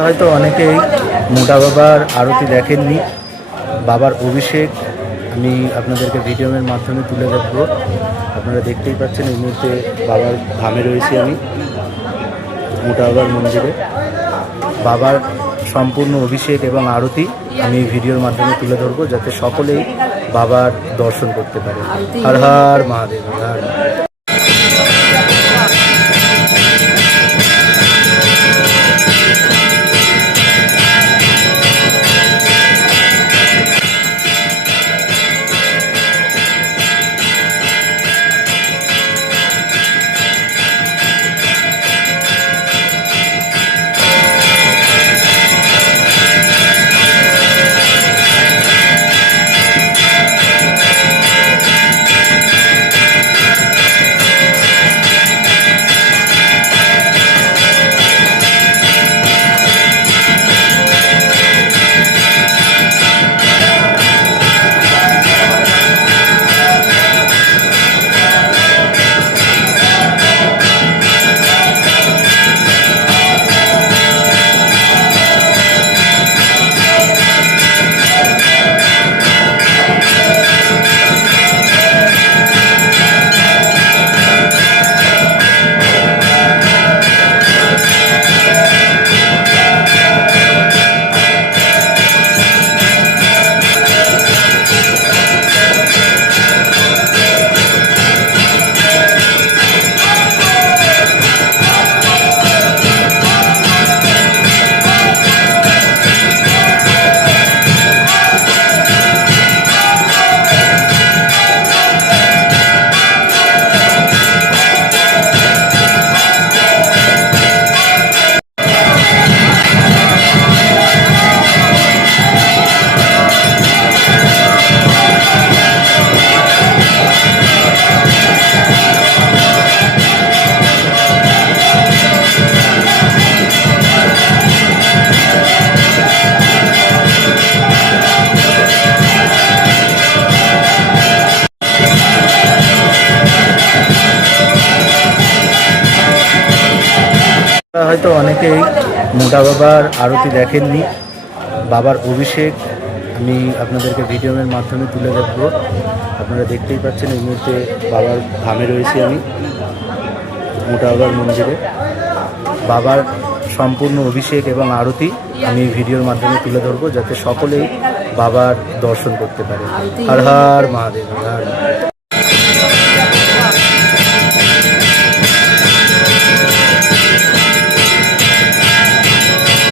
হয়তো অনেকেই মোটা বাবার আরতি দেখেননি। বাবার অভিষেক আমি আপনাদেরকে ভিডিওর মাধ্যমে তুলে ধরব। আপনারা দেখতেই পাচ্ছেন এই মুহূর্তে বাবার ধামে রয়েছি আমি, মোটা বাবার মন্দিরে। বাবার সম্পূর্ণ অভিষেক এবং আরতি আমি ভিডিওর মাধ্যমে তুলে ধরব, যাতে সকলেই বাবার দর্শন করতে পারে। হর হর মহাদেব, হর হর। হয়তো অনেকেই মোটা বাবার আরতি দেখেননি। বাবার অভিষেক আমি আপনাদেরকে ভিডিওর মাধ্যমে তুলে ধরব। আপনারা দেখতেই পাচ্ছেন এই মুহূর্তে বাবার ধামে রয়েছি আমি, মোটা বাবার মন্দিরে। বাবার সম্পূর্ণ অভিষেক এবং আরতি আমি ভিডিওর মাধ্যমে তুলে ধরব, যাতে সকলেই বাবার দর্শন করতে পারে। হর হর মহাদেব, হর হর।